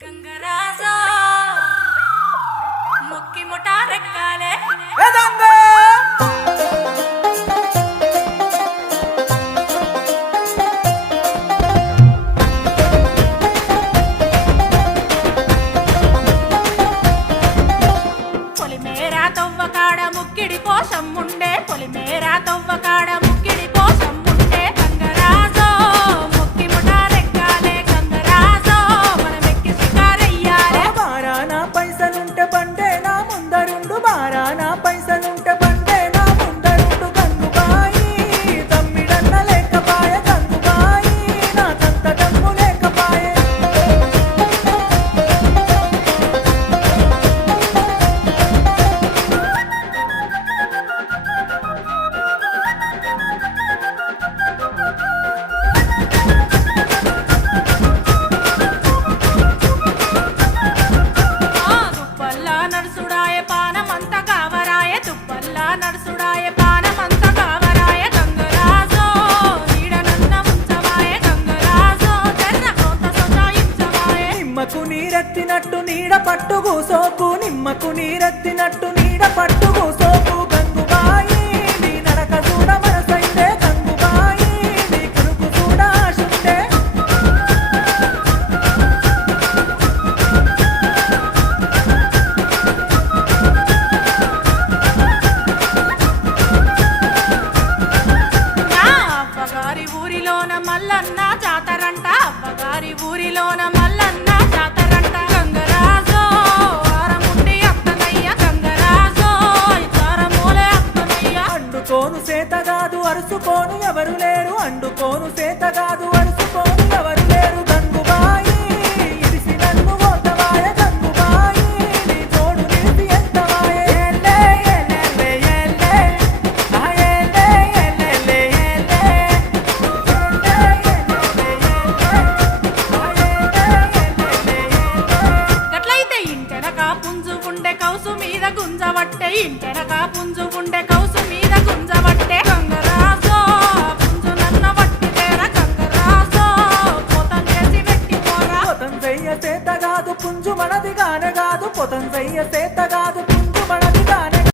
గంగరాజా ముక్కి ముఠా రెక్కాలే పొలిమేరా తవ్వకాడ ముక్కిడి కోసం ఉండే పొలిమేరా తవ్వకాడ ముక్కిడి కోసం ఉండే గంగరాజో ముక్కి ముఠా రెక్కాలే గంగరాజో మనమెక్కి షికారయ్యాలే బారానా పైసలుంటే బండే నా ముందరుండు బారానా పైసలుంటే బండే నా ముందరుండు గంగుబాయి తమ్మిడన్న లేకపాయ గంగుబాయి నా కంత డమ్ము లేకపాయే దుప్పల్లా నడుసుడాయ పానమంత కావరాయ దుప్పల్లా నడుసుడాయ పానమంత కావరాయ గంగరాజో నీడనన్న ఉంచవాయ గంగరాజో జర్ర కొంత సొంతాయించవాయ నిమ్మకు నీరెత్తినట్టు నీడ పట్టు కూసోకు నిమ్మకు నీరెత్తినట్టు నీడ పట్టు కూసోకు గంగుబాయి నీ నడక చూడ మనసైతే గంగుబాయి నీ కురుకు చూడ ఆశుంటే నా అవ్వగారి ఊరిలోన మల్లన్న జాతరంట అవ్వగారి ఊరిలోన మల్లన్న జాతరంట గంగరాజో వారముండి అత్తనయ్య గంగరాజో ఇతారమూలే అత్తనయ్య అండుకోను సేతగాదు అరుసుకోను ఎవరు లేరు అండుకోను సేతగాదు అరుసుకోను ఎవరు లేరు గంగుబాయి ఇడిసి నన్ను పోతవాయ గంగుబాయి నీ తోడు నిలిసి ఎంతవాయ ఏలే ఏలేలే ఏలే ఆ ఏలే ఏలేలే ఏలే ఏలే ఏలేలే ఏలే ఆ ఏలే ఏలేలే ఏలే గట్లయితే ఇంటెనక పుంజు ఉండే కౌసు మీద గుంజవట్టే ఇంటెనక పుంజు ఉండే కౌసు మీద గుంజవట్టే గంగరాజో పుంజు నన్న వట్టితేరా గంగరాజో పోతం చేసి పెట్టిపోరా పొతం చెయ్య సేతగాదు పుంజు మనది గానగాదు పొతం చెయ్య సేతగాదు